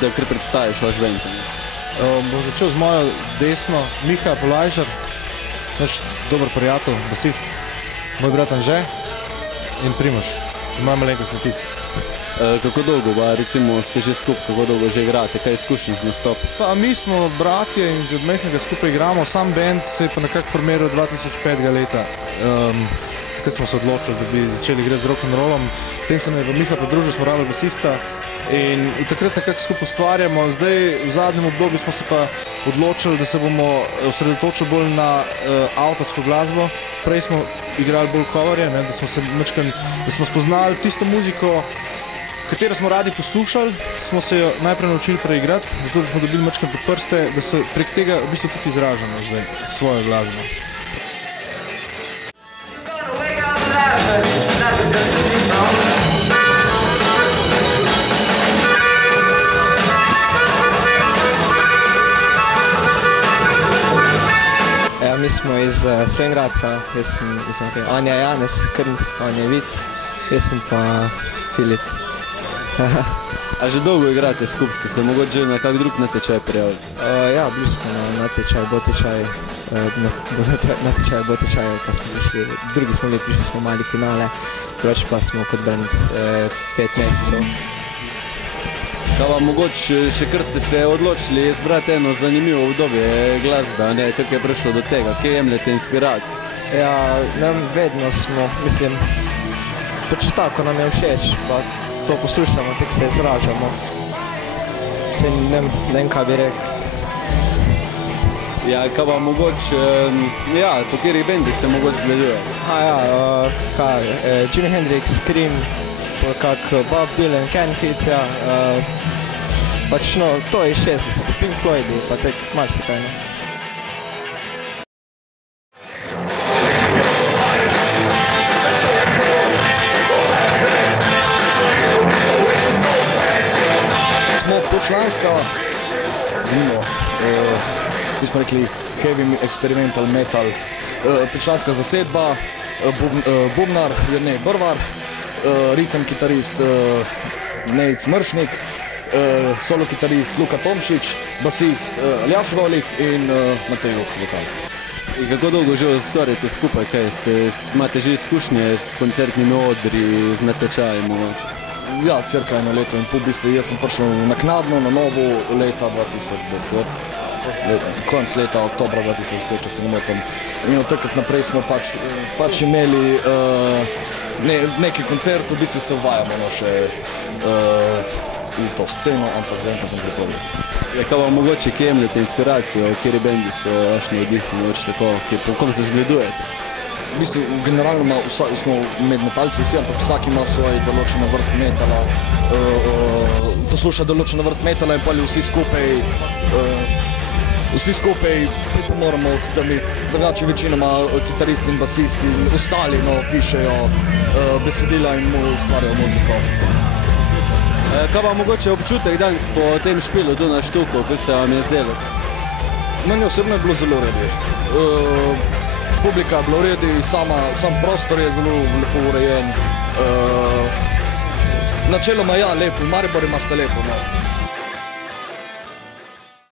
da kar predstaviš vaš bend? Bom začel z mojo desno, Miha Polajžar, naš dober prijatelj, basist, moj brat Anže in Primož, moja malenkost Matic. Kako dolgo pa, recimo, ste že skupaj, kako dolgo že igrate, kaj izkušnji z nastop? Pa mi smo bratje in že od majhnega skupaj igramo, sam band se je pa nekako formiral 2005. leta. Takrat smo se odločili, da bi začeli igrati z rock'n'rollom, potem se nam je pa Miha pridružil, smo rabili basista in takrat nekako skupaj ustvarjamo. Zdaj v zadnjem obdobju smo se pa odločili, da se bomo osredotočili bolj na avtorsko glasbo. Prej smo igrali bolj coverje, da smo spoznali tisto muziko, katero smo radi poslušali, smo se jo najprej naučili preigrati, zato da smo dobili mačkam pod prste, da se prek tega v bistvu tudi izražamo zdaj svojo glasbo. Ja, mi smo iz Slovenj Gradca, jaz sem Anja Janez, Krnc, Anja Vic, jaz sem pa Filip. A že dolgo igrate skupaj, ste se mogoče že na kak drug natečaj prijavili? Ja, bili smo na natečaj, Botečaj, ko smo prišli, drugi smo bili, prišli smo mali finale, drugače pa smo kot band 5 mesecev. Kaj vam mogoče, še kar ste se odločili izbrati eno zanimivo obdobje glasbe, a ne, kako je prišlo do tega, kje jemljete inspiracijo? Ja, vedno smo, mislim, pač tako nam je všeč, pa to poslušamo, tako se izražamo. Ne vem, kaj bi rekel. Ja, kaj vam mogoče, ja, po katerih bendih se mogoče zgleduje? Jimi Hendrix, Cream, pa kak Bob Dylan, Ken Hit, ja. Pač no, to je 60, Pink Floydi, pa tek marsikaj, ne. Počlanska, mi smo rekli heavy experimental metal, počlanska zasedba, bubnar Jernej Brvar, ritem kitarist Nejc Mršnik, solo kitarist Luka Tomšič, basist Aljaš Golih in Matej vokal. In kako dolgo že ustvarjate skupaj, kaj imate že izkušnje s koncertnimi odri, z natečaji mogoče? Ja, cirka eno leto in pol, v bistvu jaz sem prišel naknadno na novo leta 2010, konc leta, oktobra 2010, če se ne motim. In od takrat naprej smo pač imeli nekaj koncertov, v bistvu se uvajamo še v to sceno, ampak zaenkrat sem pripravljen. Ja, kaj vam mogoče, kje jemljete inspiracijo, kateri bendi so vaš navdih, mogoče tako, po kom se zgledujete? V bistvu, generalno smo med metalci vsi, ampak vsak ima svoj določene vrst metala, posluša določene vrst metala in pali vsi skupaj pripomoramo, da mi drugače večinoma kitaristi in basisti in ostali pišejo besedila in mu ustvarjajo muziko. Kaj vam mogoče občutek danes po tem špilu tu na Štuku, kako se vam je zdelo? Meni osebno je bilo zelo redi. Publika je bila v redi, sam prostor je zelo lepo urejen. Načeloma ja, lepo, Maribor imate lepo, no.